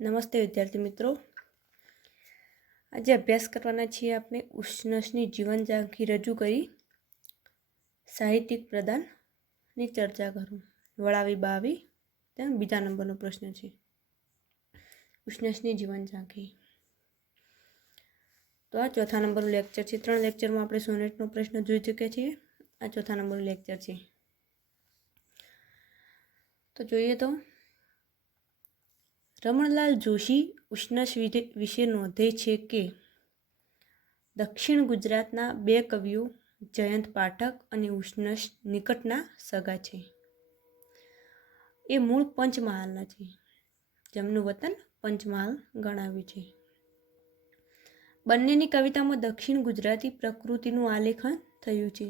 નમસ્તે વિદ્યાર્થી મિત્રો, આજે અભ્યાસ કરવાના છીએ આપણે ઉષ્ણસની જીવન ઝાંખી રજૂ કરી સાહિત્યિક પ્રદાનની ચર્ચા કરું. વળાવી બાવી તેમ બીજા નંબરનો પ્રશ્ન છે. ઉષ્ણસની જીવન ઝાંખી. તો આ ચોથા નંબરનું લેક્ચર છે. 3 લેક્ચરમાં આપણે સોનેટનો પ્રશ્ન જોઈ ચૂક્યા છીએ. આ ચોથા નંબરનું લેક્ચર છે. તો જોઈએ તો રમણલાલ જોશી ઉષ્ણસ વિશે નોંધે છે કે દક્ષિણ ગુજરાતના 2 કવિઓ જયંત પાઠક અને ઉષ્ણસ નિકટના સગા છે. એ મૂળ પંચમહાલના છે, જેમનું વતન પંચમહાલ ગણાવ્યું છે. બંનેની કવિતામાં દક્ષિણ ગુજરાતી પ્રકૃતિનું આલેખન થયું છે.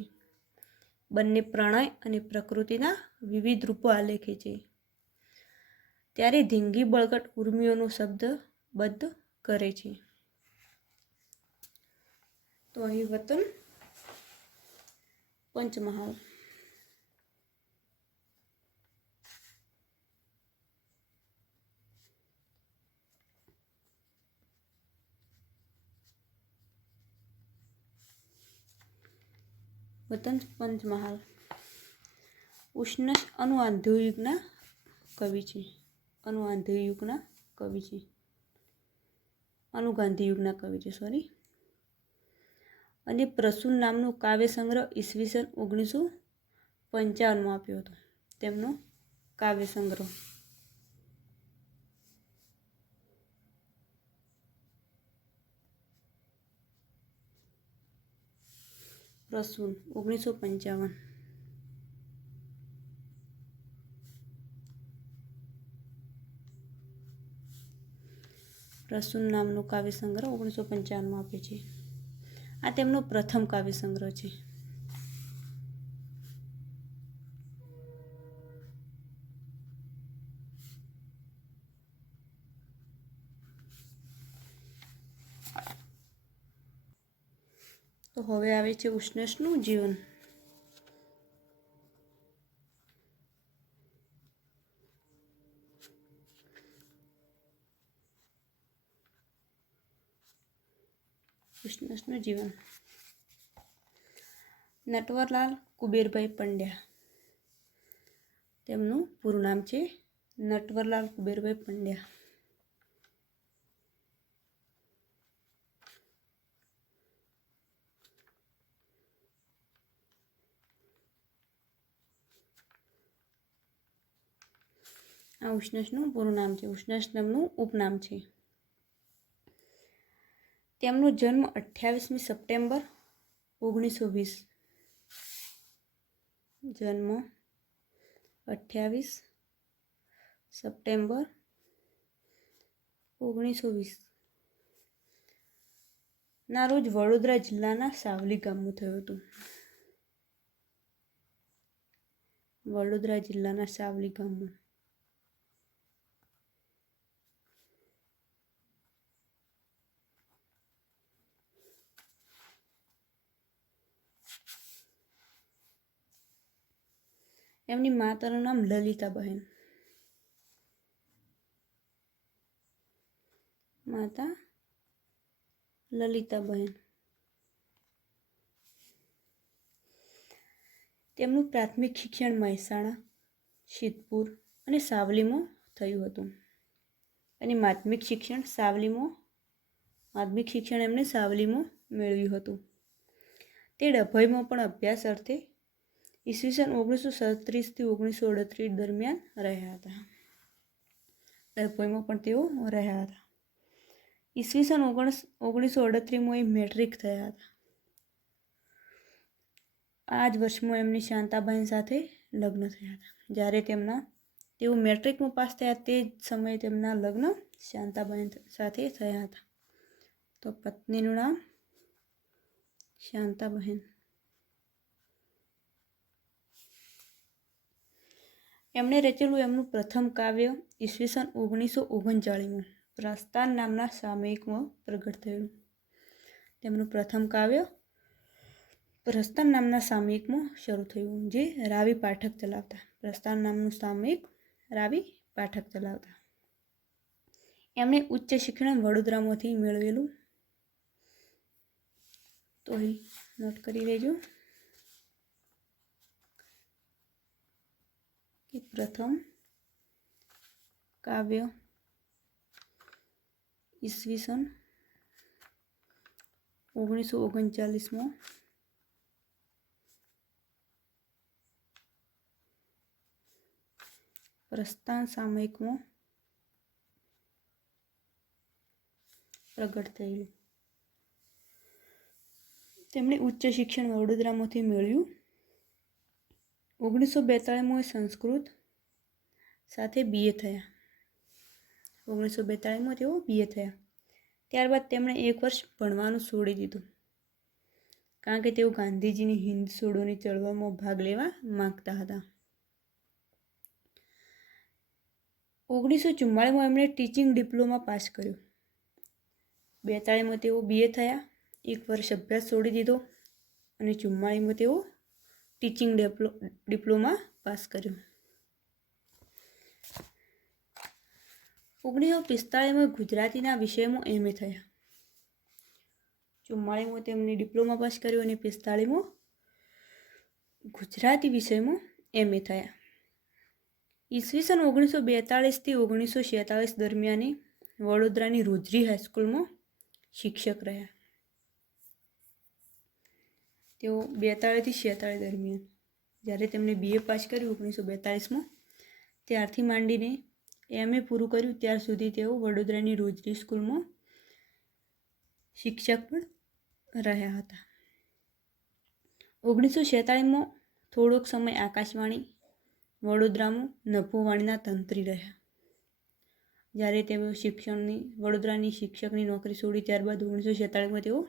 બંને પ્રણય અને પ્રકૃતિના વિવિધ રૂપો આલેખે છે. ત્યારે ધીંગી બળગટ ઉર્મિઓનો શબ્દબદ્ધ કરે છે. તો અહીં વતન પંચમહાલ. વતન પંચમહાલ. ઉષ્ણસ અનુઆધ્યુયુગના કવિ છે. અનુગાંધીયુગના કવિ છે. અને પ્રસૂન નામનું કાવ્ય સંગ્રહ ઈસવીસન 1955માં આપ્યો હતો. તેમનો કાવ્ય સંગ્રહ પ્રસૂન 1955. પ્રસૂન નામનો કાવ્ય સંગ્રહ 1955માં આપે છે. આ તેમનો પ્રથમ કાવ્ય સંગ્રહ છે. તો હવે આવે છે ઉષ્ણસનું જીવન. ઉષ્ણસનું જીવન. નટવરલાલ કુબેરભાઈ પંડ્યા. તેમનું પૂરું નામ છે નટવરલાલ કુબેરભાઈ પંડ્યા. આ ઉષ્ણસનું પૂરું નામ છે. ઉષ્ણસ નામનું ઉપનામ છે. તેમનો જન્મ 28મી સપ્ટેમ્બર 1920. જન્મ 28 સપ્ટેમ્બર 1920 ના રોજ વડોદરા જિલ્લાના સાવલી ગામમાં થયું હતું. વડોદરા જિલ્લાના સાવલી ગામમાં. એમની માતાનું નામ લલિતાબહેન. માતા લલિતાબહેન. તેમનું પ્રાથમિક શિક્ષણ મહેસાણા, સિદ્ધપુર અને સાવલીમાં થયું હતું. અને માધ્યમિક શિક્ષણ એમણે સાવલીમાં મેળવ્યું હતું. તે ડભોઈમાં પણ અભ્યાસ અર્થે ઈસવીસન 1937 થી 1938 દરમિયાન રહ્યા હતા. ડભોઈમાં પણ તેઓ રહ્યા હતા. ઈસવીસન 1938માં મેટ્રિક થયા હતા. આ જ વર્ષમાં એમની શાંતાબહેન સાથે લગ્ન થયા હતા. જ્યારે તેઓ મેટ્રિકમાં પાસ થયા તે જ સમયે તેમના લગ્ન શાંતાબહેન સાથે થયા હતા. તો પત્નીનું નામ શાંતાબહેન. એમણે રચેલું એમનું પ્રથમ કાવ્ય ઈસવીસન 1939માં પ્રસ્થાન નામના સામયિકમાં પ્રગટ થયેલું. તેમનું પ્રથમ કાવ્ય પ્રસ્થાન નામના સામયિકમાં શરૂ થયું, જે રાવી પાઠક ચલાવતા. પ્રસ્થાન નામનું સામયિક રાવી પાઠક ચલાવતા. એમણે ઉચ્ચ શિક્ષણ વડોદરામાંથી મેળવેલું, તો અહીં નોટ કરી લેજો કે પ્રથમ કાવ્ય ઈસવીસન 1939માં પ્રસ્થાન સામયિકમાં પ્રગટ થયેલું. તેમણે ઉચ્ચ શિક્ષણ વડોદરામાંથી મેળવ્યું. 1942માં સંસ્કૃત સાથે BA થયા. 1942માં તેઓ BA થયા. ત્યારબાદ તેમણે 1 વર્ષ ભણવાનું છોડી દીધું, કારણ કે તેઓ ગાંધીજીની હિન્દ છોડોની ચળવળમાં ભાગ લેવા માંગતા હતા. 1944માં એમણે ટીચિંગ ડિપ્લોમા પાસ કર્યો. 42માં તેઓ BA થયા, 1 વર્ષ અભ્યાસ છોડી દીધો અને 44માં તેઓ ટીચિંગ ડિપ્લોમા પાસ કર્યો. 1945માં ગુજરાતીના વિષયમાં MA થયા. 44માં તેમણે ડિપ્લોમા પાસ કર્યો અને 45માં ગુજરાતી વિષયમાં MA થયા. ઈસવીસન 1942થી 1946 દરમિયાન વડોદરાની રોજરી હાઈસ્કૂલમાં શિક્ષક રહ્યા. તેઓ 42થી 46 દરમિયાન, જ્યારે તેમણે BA પાસ કર્યું 1942માં, ત્યારથી માંડીને MA પૂરું કર્યું ત્યાર સુધી તેઓ વડોદરાની રોજરી સ્કૂલમાં શિક્ષક પણ રહ્યા હતા. 1946માં થોડોક સમય આકાશવાણી વડોદરામાં નભોવાણીના તંત્રી રહ્યા. જ્યારે તેઓ વડોદરાની શિક્ષકની નોકરી છોડી ત્યારબાદ 1946માં તેઓ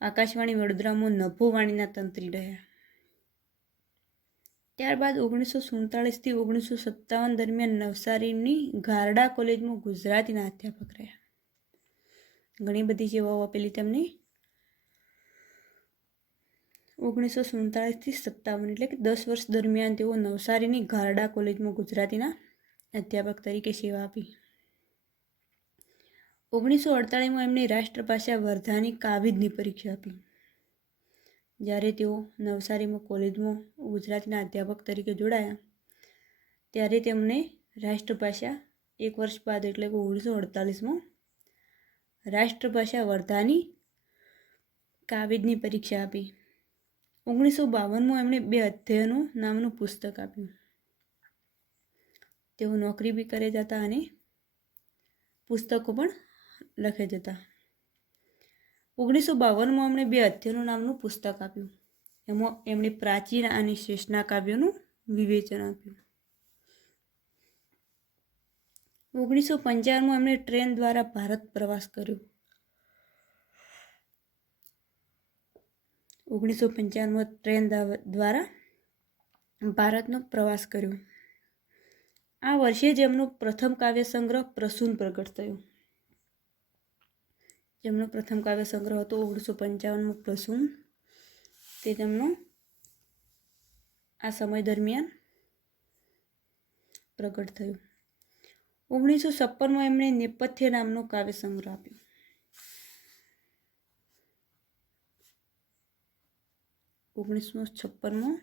આકાશવાણી વડોદરામાં નભોવાણીના તંત્રી રહ્યા. ત્યારબાદ 1947થી 1957 દરમિયાન નવસારીની ગારડા કોલેજમાં ગુજરાતીના અધ્યાપક રહ્યા. ઘણી બધી સેવાઓ આપેલી તેમને. 1947થી 57 એટલે કે 10 વર્ષ દરમિયાન તેઓ નવસારીની ગારડા કોલેજમાં ગુજરાતીના અધ્યાપક તરીકે સેવા આપી. 1948માં એમણે રાષ્ટ્રભાષા વર્ધાની કાવિદની પરીક્ષા આપી. જ્યારે તેઓ નવસારીમાં કોલેજમાં ગુજરાતીના અધ્યાપક તરીકે જોડાયા ત્યારે તેમને રાષ્ટ્રભાષા 1 વર્ષ બાદ એટલે કે 1948માં રાષ્ટ્રભાષા વર્ધાની કાવિદની પરીક્ષા આપી. 1952માં એમણે 2 અધ્યયનો નામનું પુસ્તક આપ્યું. તેઓ નોકરી બી કરે જતા અને પુસ્તકો પણ લખે જતા. 1952માં એમણે 2 અધ્યયનો નામનું પુસ્તક આપ્યું. એમાં એમણે પ્રાચીન અને શેષના કાવ્યોનું વિવેચન આપ્યું. 1955માં એમણે ટ્રેન દ્વારા ભારત પ્રવાસ કર્યો. 1955માં ટ્રેન દ્વારા ભારતનો પ્રવાસ કર્યો. આ વર્ષે જ એમનો પ્રથમ કાવ્ય સંગ્રહ પ્રસૂન પ્રગટ થયો. જેમનો પ્રથમ કાવ્ય સંગ્રહ હતો 1955માં પ્રસૂન, તે તેમનો આ સમય દરમિયાન પ્રગટ થયો. 1956માં એમણે નેપથ્ય નામનો કાવ્ય સંગ્રહ આપ્યો. 1956માં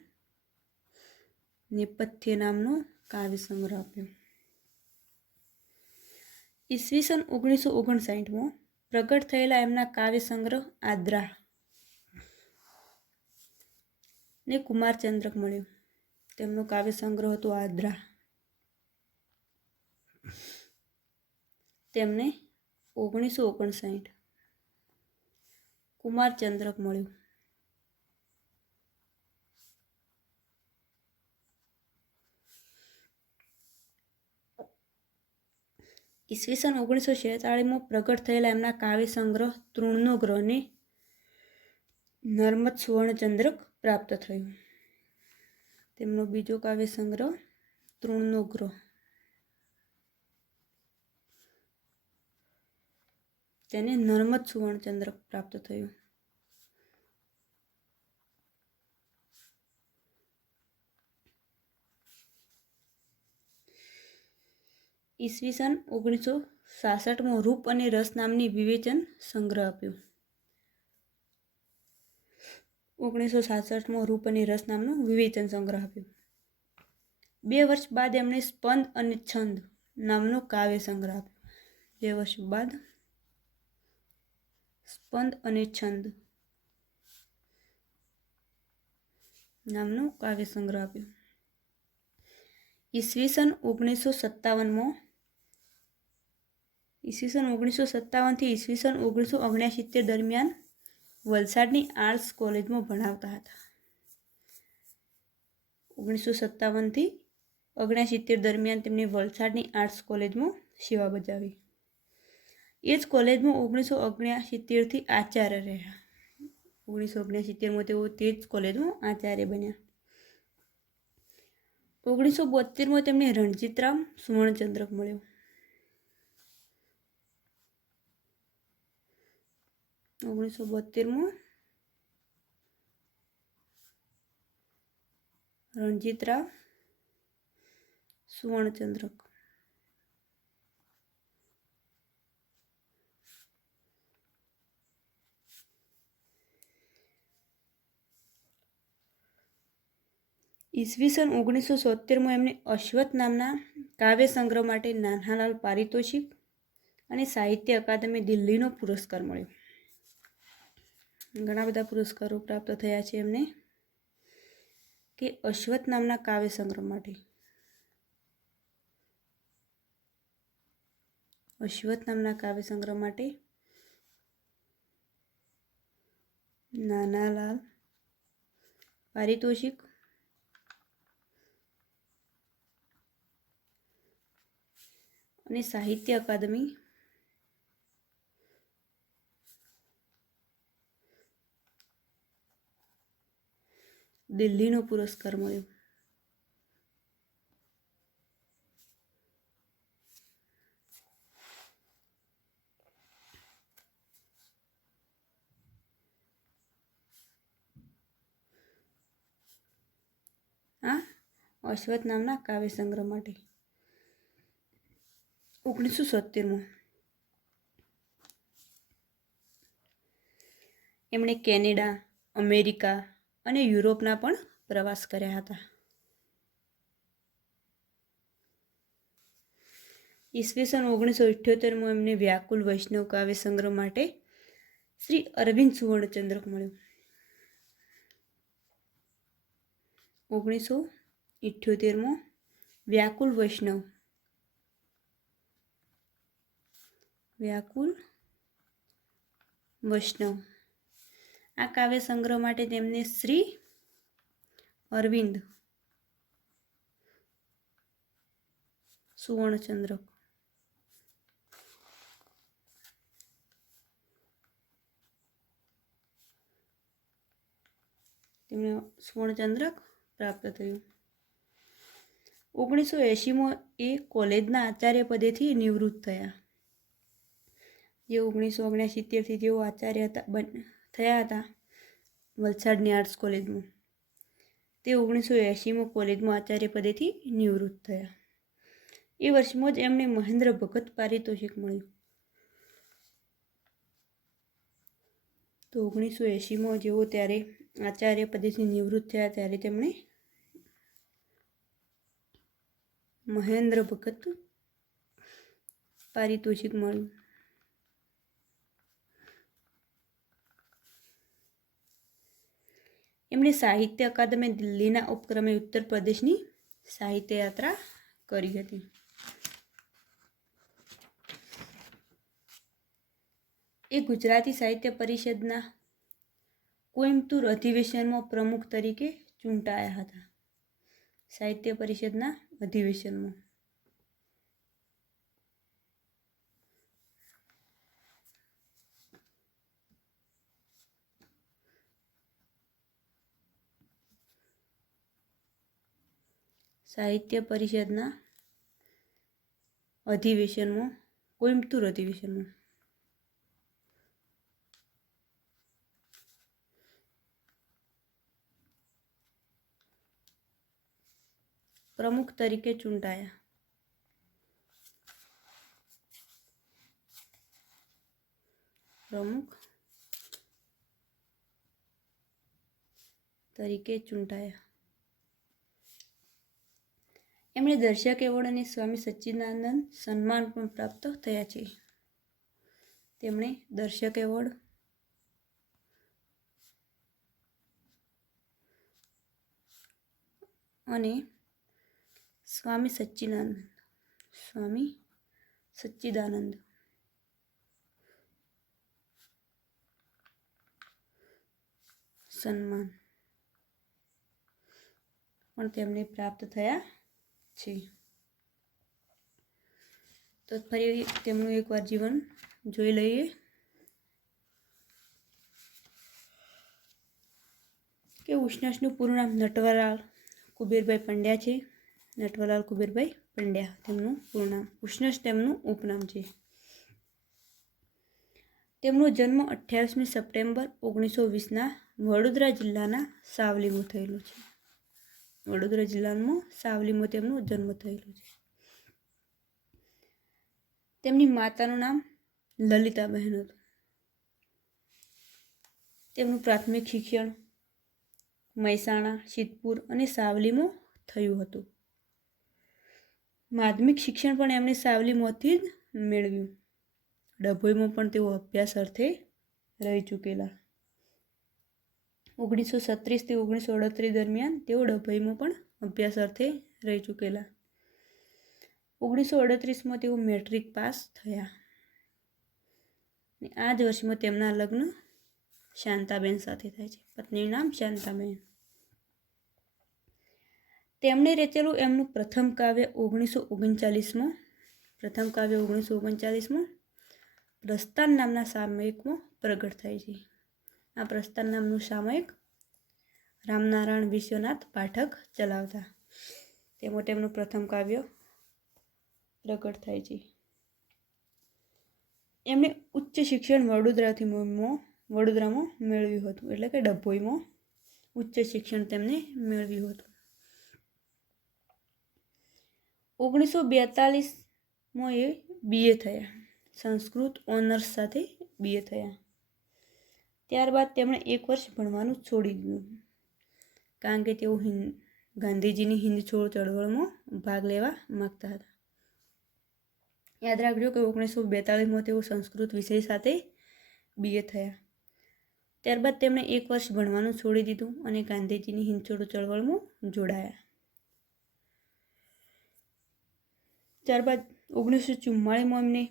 નેપથ્ય નામનો કાવ્ય સંગ્રહ આપ્યો. ઈસવીસન 1959માં પ્રગટ થયેલા એમના કાવ્ય સંગ્રહ આદ્રા ને કુમારચંદ્રક મળ્યો. તેમનો કાવ્ય સંગ્રહ હતો આદ્રા. તેમને 1959 કુમારચંદ્રક મળ્યું. ઈસવીસન 1946માં પ્રગટ થયેલા એમના કાવ્ય સંગ્રહ તૃણનો ગ્રહને નર્મદ સુવર્ણચંદ્રક પ્રાપ્ત થયું. તેમનો બીજો કાવ્ય સંગ્રહ તૃણનો ગ્રહ, તેને નર્મદ સુવર્ણચંદ્રક પ્રાપ્ત થયું. ઈસવીસન 1947 66મો રૂપ અને રસ નામની વિવેચન સંગ્રહ આપ્યો. 1966મો રૂપ અને રસ નામનો વિવેચન સંગ્રહ આપ્યો. 2 વર્ષ બાદ એમણે સ્પંદ અને છંદ નામનો કાવ્ય સંગ્રહ આપ્યો. 2 વર્ષ બાદ સ્પંદ અને છંદ નામનો કાવ્ય સંગ્રહ આપ્યો. ઈસવીસન 1957 થી ઈસવીસન 1969 દરમિયાન વલસાડની આર્ટ્સ કોલેજમાં ભણાવતા હતા. 1957 થી 1969 દરમિયાન તેમણે વલસાડની આર્ટ્સ કોલેજમાં સેવા બજાવી. એ જ કોલેજમાં 1969 થી આચાર્ય રહ્યા. 1969માં તેઓ તે જ કોલેજમાં આચાર્ય બન્યા. 1972માં તેમને રણજીતરામ સુવર્ણચંદ્રક મળ્યો. 1972માં રણજીતરામ સુવર્ણચંદ્રક. ઈસવીસન 1973માં એમને અશ્વત્થ નામના કાવ્ય સંગ્રહ માટે નાનાલાલ પારિતોષિક અને સાહિત્ય અકાદમી દિલ્હીનો પુરસ્કાર મળ્યો. ઘણા બધા પુરસ્કારો પ્રાપ્ત થયા છે એમને કે અશ્વત્થ નામના કાવ્ય સંગ્રહ માટે. અશ્વત્થ નામના કાવ્ય સંગ્રહ માટે નાનાલાલ પારિતોષિક અને સાહિત્ય અકાદમી દિલ્હીનો પુરસ્કાર મળ્યો. આ અશ્વત્થ નામના કાવ્ય સંગ્રહ માટે. 1970માં એમણે કેનેડા, અમેરિકા અને યુરોપના પણ પ્રવાસ કર્યા હતા. ઈસવીસન 1978માં એમને વ્યાકુલ વૈષ્ણવ કાવ્ય સંગ્રહ માટે શ્રી અરવિંદ સુવર્ણચંદ્રક મળ્યો. 1978માં વ્યાકુલ વૈષ્ણવ આ કાવ્ય સંગ્રહ માટે તેમને શ્રી અરવિંદ સુવર્ણચંદ્રક પ્રાપ્ત થયું. 1980માં એ કોલેજના આચાર્ય પદેથી નિવૃત્ત થયા. જે 1969થી જેઓ આચાર્ય થયા હતા વલસાડની આર્ટ્સ કોલેજમાં, તે 1980માં કોલેજમાં આચાર્ય પદેથી નિવૃત્ત થયા. એ વર્ષમાં જ એમને મહેન્દ્ર ભગત પારિતોષિક મળ્યું. તો 1980માં જેઓ ત્યારે આચાર્ય પદેથી નિવૃત્ત થયા ત્યારે તેમને મહેન્દ્ર ભગત પારિતોષિક મળ્યું. એમણે સાહિત્ય અકાદમી દિલ્હીના ઉપક્રમે ઉત્તર પ્રદેશની સાહિત્ય યાત્રા કરી હતી. એ ગુજરાતી સાહિત્ય પરિષદના કોઈમ્બતુર અધિવેશનમાં પ્રમુખ તરીકે ચૂંટાયા હતા. સાહિત્ય પરિષદના અધિવેશનમાં કોઈમ્બતુર અધિવેશનમાં પ્રમુખ તરીકે ચૂંટાયા. પ્રમુખ તરીકે ચૂંટાયા. એમણે દર્શક એવોર્ડ અને સ્વામી સચ્ચિદાનંદ સન્માન પણ પ્રાપ્ત થયા છે. તેમણે દર્શક એવોર્ડ અને સ્વામી સચ્ચિદાનંદ સન્માન પણ તેમને પ્રાપ્ત થયા છે. તો ફરી તેમનું એકવાર જીવન જોઈ લઈએ કે ઉષ્ણસનું પૂરું નામ નટવરલાલ કુબેરભાઈ પંડ્યા છે. નટવરલાલ કુબેરભાઈ પંડ્યા તેમનું પૂરું નામ. ઉષ્ણસ તેમનું ઉપનામ છે. તેમનો જન્મ 28મી સપ્ટેમ્બર 1920ના વડોદરા જિલ્લાના સાવલીમાં થયેલો છે. વડોદરા જિલ્લામાં સાવલીમાં તેમનો જન્મ થયેલો છે. તેમની માતાનું નામ લલિતાબહેન હતું. તેમનું પ્રાથમિક શિક્ષણ મહેસાણા, સિદ્ધપુર અને સાવલીમાં થયું હતું. માધ્યમિક શિક્ષણ પણ એમણે સાવલીમાંથી જ મેળવ્યું. ડભોઈમાં પણ તેઓ અભ્યાસ અર્થે રહી ચૂકેલા. 1936 થી 1938 દરમિયાન તેઓ ડભોઈમાં પણ અભ્યાસ અર્થે રહી ચૂકેલા. 1938માં તેઓ મેટ્રિક પાસ થયા. આ જ વર્ષમાં તેમના લગ્ન શાંતાબેન સાથે થાય છે. પત્નીનું નામ શાંતાબેન. તેમણે રચેલું એમનું પ્રથમ કાવ્ય 1939માં પ્રસ્થાન નામના સામયિકમાં પ્રગટ થાય છે. આ પ્રસ્થાન નામનું સામયિક રામનારાયણ વિશ્વનાથ પાઠક ચલાવતા. તેમાં તેમનું પ્રથમ કાવ્ય પ્રગટ થાય છે. એમણે ઉચ્ચ શિક્ષણ વડોદરામાં મેળવ્યું હતું, એટલે કે ડભોઈમાં ઉચ્ચ શિક્ષણ તેમને મેળવ્યું હતું. 1942માં એ BA થયા. સંસ્કૃત ઓનર્સ સાથે BA થયા. ત્યારબાદ તેમણે એક વર્ષ ભણવાનું છોડી દીધું, કારણ કે તેઓ ગાંધીજીની હિંદ છોડો ચળવળમાં ભાગ લેવા માગતા હતા. યાદ રાખજો કે 1942માં તેઓ સંસ્કૃત વિષય સાથે BA થયા. ત્યારબાદ તેમણે એક વર્ષ ભણવાનું છોડી દીધું અને ગાંધીજીની હિંદ છોડો ચળવળમાં જોડાયા. ત્યારબાદ 1944માં એમને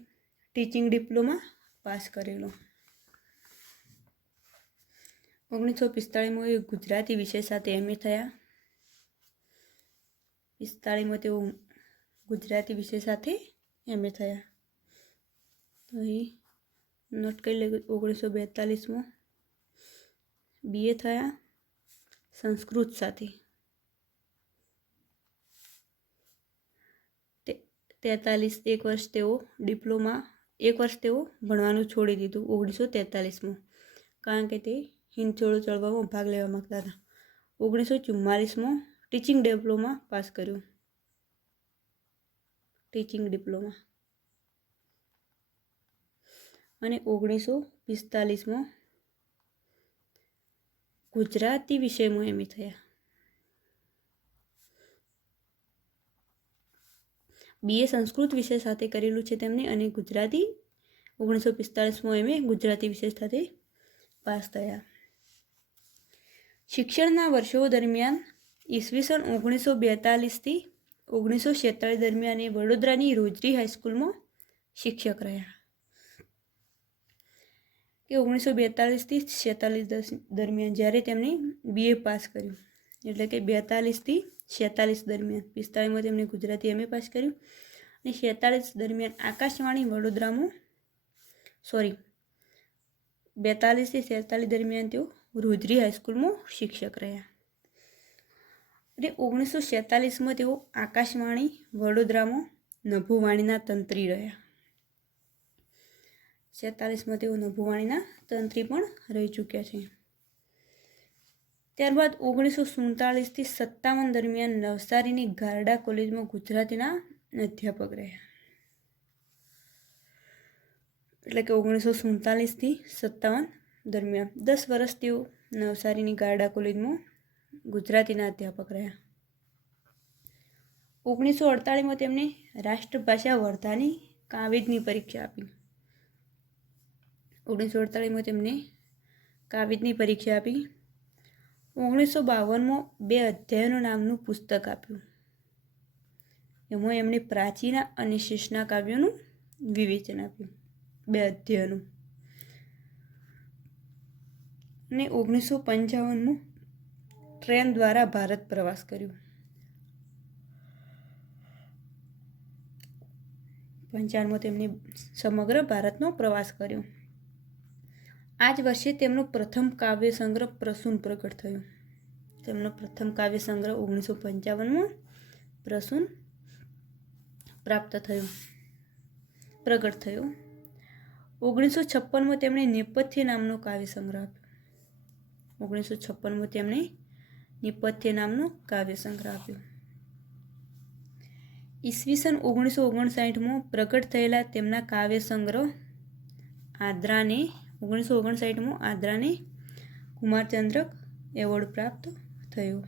ટીચિંગ ડિપ્લોમા પાસ કરેલો. 1945માં એ ગુજરાતી વિષય સાથે MA થયા. 45માં તેઓ ગુજરાતી વિષય સાથે MA થયા. તો અહીં નોટ કરી લે. 1942માં BA થયા સંસ્કૃત સાથે. 43 એક વર્ષ તેઓ ભણવાનું છોડી દીધું 1943માં, કારણ કે તે હિંદ છોડો ચળવળમાં ભાગ લેવા માગતા હતા. 1944માં ટીચિંગ ડિપ્લોમા પાસ કર્યું. અને 1945માં ગુજરાતી વિષયમાં MA થયા. BA સંસ્કૃત વિષય સાથે કરેલું છે તેમણે, અને ગુજરાતી 1945માં MA ગુજરાતી વિષય સાથે પાસ થયા. શિક્ષણના વર્ષો દરમિયાન ઈસવીસન 1942 થી 1946 દરમિયાન એ વડોદરાની રોજરી હાઈસ્કૂલમાં શિક્ષક રહ્યા. કે 1942 થી 46 દરમિયાન જ્યારે તેમણે BA પાસ કર્યું, એટલે કે 42 થી 46 દરમિયાન. 45માં તેમણે ગુજરાતી MA પાસ કર્યું અને 46 દરમિયાન આકાશવાણી વડોદરામાં 42 થી 46 દરમિયાન તેઓ રોજરી હાઈસ્કૂલમાં શિક્ષક રહ્યા. અને 1946માં તેઓ આકાશવાણી વડોદરામાં નભુવાણીના તંત્રી રહ્યા. 46માં તેઓ નભુવાણીના તંત્રી પણ રહી ચૂક્યા છે. ત્યારબાદ 1947 થી 57 દરમિયાન નવસારીની ગારડા કોલેજમાં ગુજરાતીના અધ્યાપક રહ્યા. એટલે કે 1947થી 57 દરમિયાન 10 વર્ષ તેઓ નવસારીની ગારડા કોલેજમાં ગુજરાતીના અધ્યાપક રહ્યા. 1948માં તેમણે રાષ્ટ્રભાષા વર્ધાની કાવેદની પરીક્ષા આપી. 1948માં તેમને કાવેદની પરીક્ષા આપી. 1952માં 2 અધ્યાયનો નામનું પુસ્તક આપ્યું. એમાં એમણે પ્રાચીના અને શેષના કાવ્યોનું વિવેચન આપ્યું, 2 અધ્યાયનું. અને 1955માં ટ્રેન દ્વારા ભારત પ્રવાસ કર્યો. 55માં તેમણે સમગ્ર ભારતનો પ્રવાસ કર્યો. આ જ વર્ષે તેમનો પ્રથમ કાવ્ય સંગ્રહ પ્રસૂન પ્રગટ થયો. તેમનો પ્રથમ કાવ્ય સંગ્રહ 1955માં પ્રસૂન પ્રગટ થયો. 1956માં તેમણે નેપથ્ય નામનો કાવ્ય સંગ્રહ આપ્યો. 1956માં તેમણે નેપથ્ય નામનો કાવ્ય સંગ્રહ આપ્યો. ઈસવીસન 1959માં પ્રગટ થયેલા તેમના કાવ્ય સંગ્રહ આદ્રાને 1959માં આદ્રાને કુમારચંદ્રક એવોર્ડ પ્રાપ્ત થયો.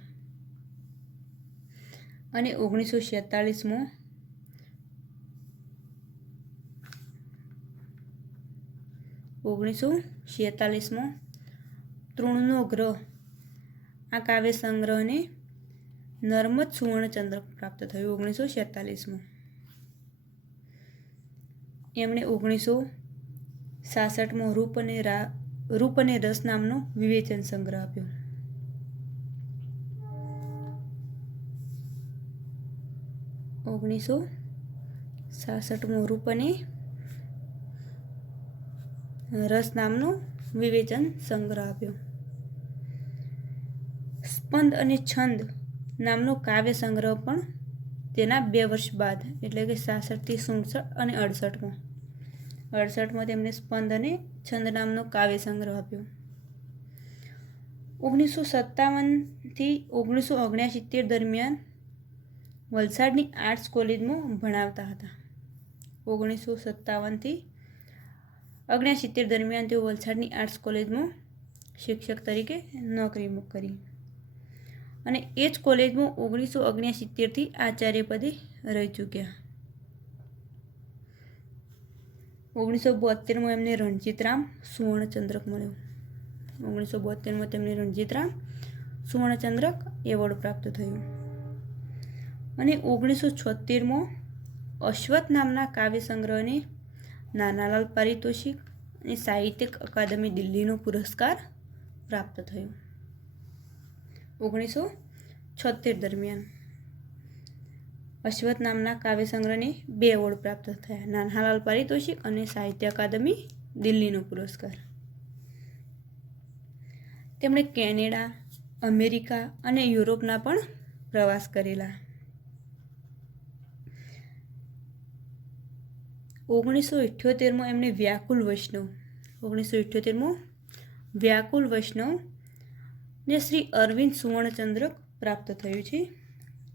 અને 1946માં તૃણનો ગ્રહ આ કાવ્ય સંગ્રહને નર્મદ સુવર્ણચંદ્રક પ્રાપ્ત થયું. 1946માં એમણે 1966માં રૂપ અને રસ નામનો વિવેચન સંગ્રહ આપ્યો. 1966માં રૂપ અને રસ નામનો વિવેચન સંગ્રહ આપ્યો. સ્પંદ અને છંદ નામનો કાવ્ય સંગ્રહ પણ તેના 2 વર્ષ બાદ એટલે કે 66થી 67 અને 68માં તેમણે સ્પંદ અને છંદ નામનો કાવ્ય સંગ્રહ આપ્યો. 1957થી 1969 દરમિયાન વલસાડની આર્ટ્સ કોલેજમાં ભણાવતા હતા. 1957થી 1969 દરમિયાન તેઓ વલસાડની આર્ટ્સ કોલેજમાં શિક્ષક તરીકે નોકરી કરી. અને એ જ કોલેજમાં 1969થી આચાર્ય પદે રહી ચૂક્યા. 1972માં એમને રણજીતરામ સુવર્ણચંદ્રક મળ્યો. 1972માં તેમને રણજીતરામ સુવર્ણચંદ્રક એવોર્ડ પ્રાપ્ત થયો. અને 1976માં અશ્વત્થ નામના કાવ્ય સંગ્રહને નાનાલાલ પારિતોષિક અને સાહિત્યિક અકાદમી દિલ્હીનો પુરસ્કાર પ્રાપ્ત થયો. 1976 દરમિયાન અશ્વત્થ નામના કાવ્ય સંગ્રહને 2 એવોર્ડ પ્રાપ્ત થયા, નાનાલાલ પારિતોષિક અને સાહિત્ય અકાદમી દિલ્હીનો પુરસ્કાર. તેમણે કેનેડા, અમેરિકા અને યુરોપના પણ પ્રવાસ કરેલા. 1978માં એમને વ્યાકુલ વૈષ્ણવ ને શ્રી અરવિંદ સુવર્ણચંદ્રક પ્રાપ્ત થયું છે.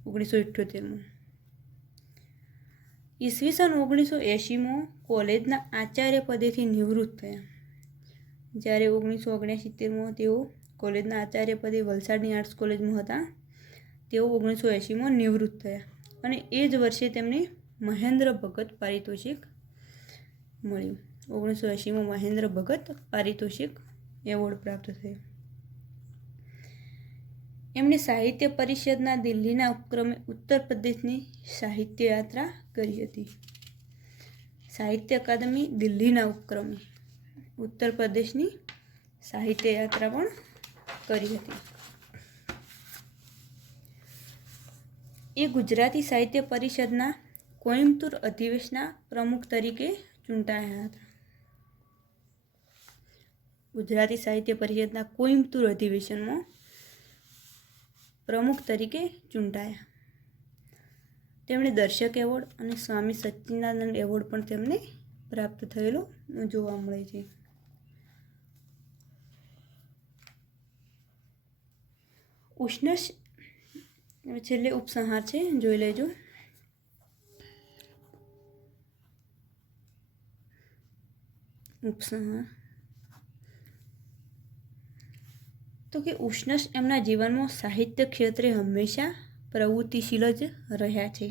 1978માં ઈસવીસન 1980માં કોલેજના આચાર્ય પદેથી નિવૃત્ત થયા. જ્યારે 1969માં તેઓ કોલેજના આચાર્ય પદે વલસાડની આર્ટ્સ કોલેજમાં હતા, તેઓ 1980માં નિવૃત્ત થયા. અને એ જ વર્ષે તેમને મહેન્દ્ર ભગત પારિતોષિક મળ્યું. 1980માં મહેન્દ્ર ભગત પારિતોષિક એવોર્ડ પ્રાપ્ત થયો. એમણે સાહિત્ય પરિષદના દિલ્હીના ઉપક્રમે ઉત્તર પ્રદેશની સાહિત્ય યાત્રા કરી હતી. સાહિત્ય અકાદમી દિલ્હીના ઉપક્રમે ઉત્તર પ્રદેશની સાહિત્ય યાત્રા પણ કરી હતી. એ ગુજરાતી સાહિત્ય પરિષદના કોઈમ્બતુર અધિવેશનના પ્રમુખ તરીકે ચૂંટાયા હતા. ગુજરાતી સાહિત્ય પરિષદના કોઈમ્બતુર અધિવેશનમાં પ્રમુખ તરીકે ચૂંટાયા. તેમણે દર્શક એવોર્ડ અને સ્વામી સચ્ચિદાનંદ એવોર્ડ પણ તેમને પ્રાપ્ત થયેલો જોવા મળે છે. ઉષ્ણસ છેલ્લે ઉપસંહાર છે, જોઈ લેજો. તો કે ઉષ્ણસ એમના જીવનમાં સાહિત્ય ક્ષેત્રે હંમેશા પ્રવૃત્તિશીલ જ રહ્યા છે.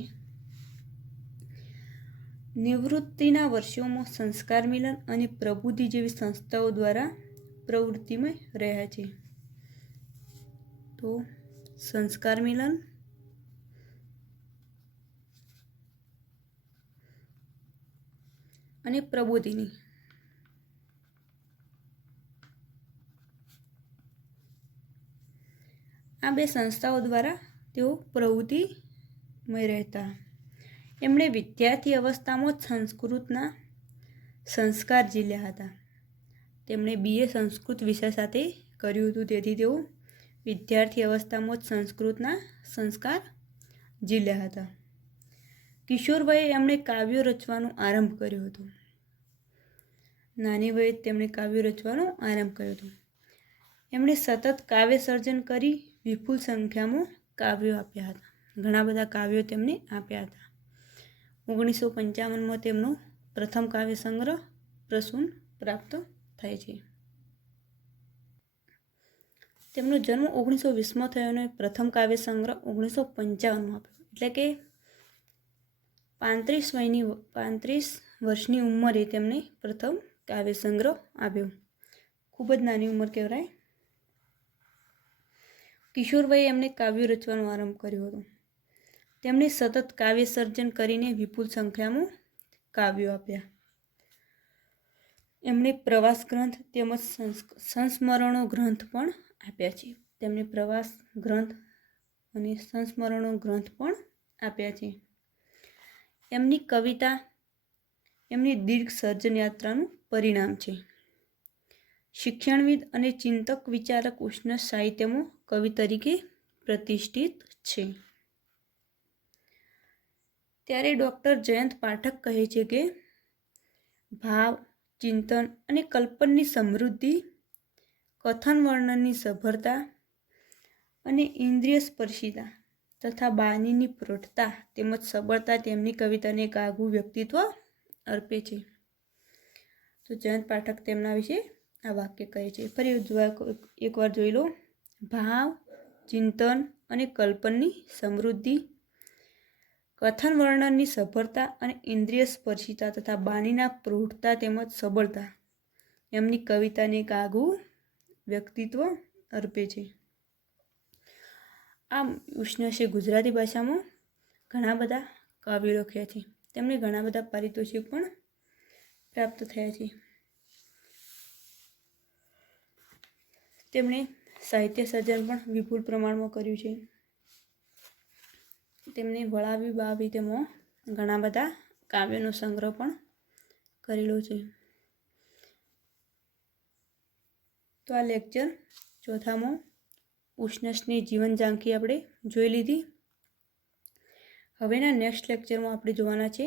નિવૃત્તિના વર્ષોમાં સંસ્કાર મિલન અને પ્રબુદ્ધિ જેવી સંસ્થાઓ દ્વારા પ્રવૃત્તિમય રહ્યા છે. તો સંસ્કાર મિલન અને પ્રબોધિની આ બે સંસ્થાઓ દ્વારા તેઓ પ્રવૃત્તિમય રહેતા. એમણે વિદ્યાર્થી અવસ્થામાં જ સંસ્કૃતના સંસ્કાર ઝીલ્યા હતા. તેમણે BA સંસ્કૃત વિષય સાથે કર્યું હતું, તેથી તેઓ વિદ્યાર્થી અવસ્થામાં જ સંસ્કૃતના સંસ્કાર ઝીલ્યા હતા. કિશોર વયે એમણે કાવ્યો રચવાનો આરંભ કર્યો હતો. નાની વયે તેમણે કાવ્યો રચવાનો આરંભ કર્યો હતો. એમણે સતત કાવ્ય સર્જન કરી વિપુલ સંખ્યામાં કાવ્યો આપ્યા હતા. ઘણા બધા કાવ્યો તેમને આપ્યા હતા. 1955માં તેમનો પ્રથમ કાવ્ય સંગ્રહ પ્રસૂન પ્રાપ્ત થાય છે. તેમનો જન્મ 1920માં થયો અને પ્રથમ કાવ્ય સંગ્રહ 1955માં આપ્યો. એટલે કે 35 વર્ષની ઉંમરે તેમને પ્રથમ કાવ્ય સંગ્રહ આપ્યો. ખૂબ જ નાની ઉંમર કહેવાય. કિશોર વયે એમણે કાવ્યો રચવાનો આરંભ કર્યો હતો. તેમણે સતત કાવ્ય સર્જન કરીને વિપુલ સંખ્યામાં કાવ્યો આપ્યા. એમણે પ્રવાસ ગ્રંથ તેમજ સંસ્મરણો ગ્રંથ પણ આપ્યા છે. તેમણે પ્રવાસ ગ્રંથ અને સંસ્મરણો ગ્રંથ પણ આપ્યા છે. એમની કવિતા એમની દીર્ઘ સર્જન યાત્રાનું પરિણામ છે. શિક્ષણવિદ અને ચિંતક વિચારક ઉષ્ણ સાહિત્યમાં કવિ તરીકે પ્રતિષ્ઠિત છે. ત્યારે ડૉક્ટર જયંત પાઠક કહે છે કે ભાવ, ચિંતન અને કલ્પનની સમૃદ્ધિ, કથન વર્ણનની સભરતા અને ઇન્દ્રિય સ્પર્શિતા તથા બાનીની પ્રૌઢતા તેમજ સબળતા તેમની કવિતાને એક આગવું વ્યક્તિત્વ અર્પે છે. તો જયંત પાઠક તેમના વિશે આ વાક્ય કહે છે. ફરી એકવાર જોઈ લો. ભાવ, ચિંતન અને કલ્પનની સમૃદ્ધિ, કથન વર્ણનની સભરતા અને ઇન્દ્રિય સ્પર્શિતા તથા બાનીના પ્રૌઢતા તેમજ સબળતા એમની કવિતાને એક આગવું વ્યક્તિત્વ અર્પે છે. આ ઉષ્ણસે ગુજરાતી ભાષામાં ઘણા બધા કાવ્યો લખ્યા છે. તેમને ઘણા બધા પારિતોષિક પણ પ્રાપ્ત થયા છે. તેમણે સાહિત્ય સર્જન પણ વિપુલ પ્રમાણમાં કર્યું છે. તેમણે વળાવી બાવી તેમાં ઘણા બધા કાવ્યોનો સંગ્રહ પણ કરેલો છે. તો આ લેક્ચર ચોથામાં ઉષ્ણસની જીવન ઝાંખી આપણે જોઈ લીધી. હવેના નેક્સ્ટ લેક્ચરમાં આપણે જોવાના છે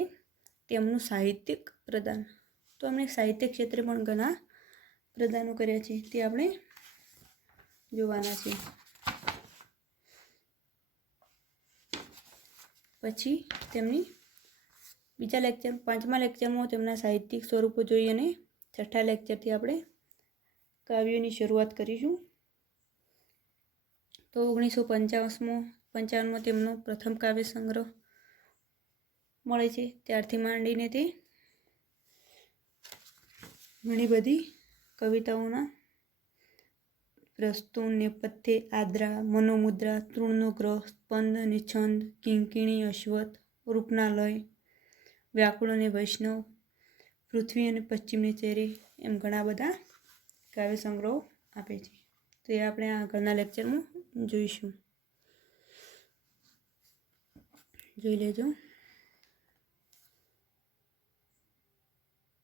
તેમનું સાહિત્યિક પ્રદાન. તો એમણે સાહિત્ય ક્ષેત્રે પણ ઘણા પ્રદાનો કર્યા છે, તે આપણે જોવાના છે. પછી તેમની બીજા લેક્ચર 5મા લેક્ચરમાં તેમના સાહિત્યિક સ્વરૂપો જોઈએ અને 6ઠા લેક્ચરથી આપણે કાવ્યોની શરૂઆત કરીશું. તો 1955માં તેમનો પ્રથમ કાવ્ય સંગ્રહ મળે છે. ત્યારથી માંડીને તે ઘણી બધી કવિતાઓના પ્રસ્તુન, નેપથ્ય, આદ્રા, મનોમુદ્રા, તૃણનો ગ્રહ, સ્પંદ અને છંદ, કિંકિણી, અશ્વત્થ, રૂપનાલય, વ્યાકુળ અને વૈષ્ણવ, પૃથ્વી અને પશ્ચિમની ચેરી એમ ઘણા બધા કાવ્ય સંગ્રહો આપે છે. તો એ આપણે આગળના લેક્ચરમાં જોઈશું. જોઈ લેજો.